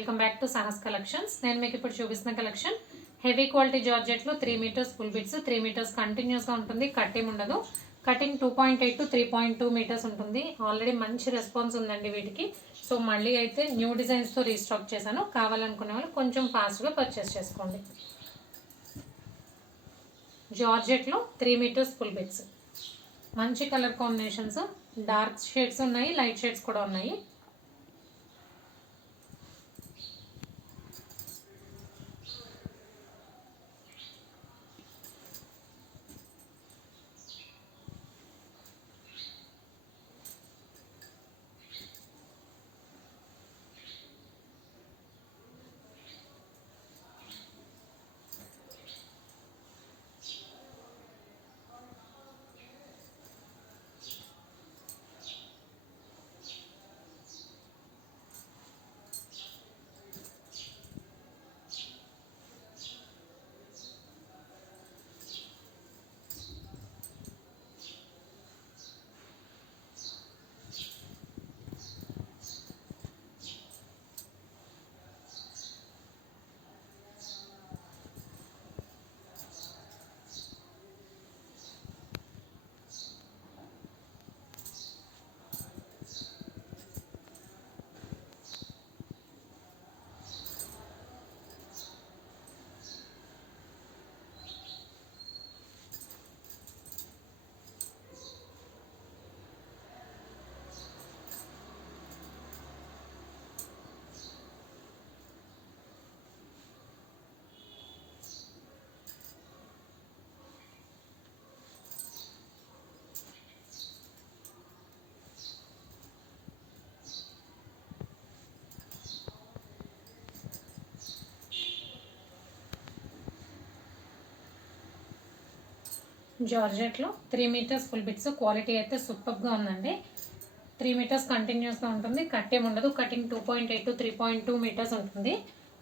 Welcome back to Sahas collections. నేను మీకు ఇప్పుడు చూపిస్తున్న కలెక్షన్ హెవీ క్వాలిటీ జార్జెట్లో 3 మీటర్స్ ఫుల్ బిట్స్, 3 మీటర్స్ కంటిన్యూస్గా ఉంటుంది, కటింగ్ ఉండదు. కటింగ్ 2.8 to 3.2 మీటర్స్ ఉంటుంది. ఆల్రెడీ మంచి రెస్పాన్స్ ఉందండి వీటికి. సో మళ్ళీ అయితే న్యూ డిజైన్స్తో రీస్టాక్ చేశాను. కావాలనుకునే వాళ్ళు కొంచెం ఫాస్ట్గా పర్చేస్ చేసుకోండి. జార్జెట్లో 3 మీటర్స్ ఫుల్ బిట్స్, మంచి కలర్ కాంబినేషన్స్, డార్క్ షేడ్స్ ఉన్నాయి, లైట్ షేడ్స్ కూడా ఉన్నాయి. జార్జెట్లో 3 మీటర్స్ ఫుల్ బిట్స్, క్వాలిటీ అయితే సూపర్గా ఉందండి. 3 మీటర్స్ కంటిన్యూస్గా ఉంటుంది, కట్టేం ఉండదు. కటింగ్ 2.8 to 3.2 మీటర్స్ ఉంటుంది.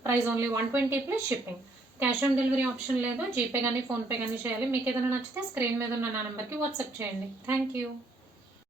Price only 120 plus shipping. Cash on delivery option లేదు. జీపే కానీ ఫోన్పే కానీ చేయాలి. మీకు ఏదైనా నచ్చితే స్క్రీన్ మీద ఉన్న నా నెంబర్కి వాట్సాప్ చేయండి. Thank you.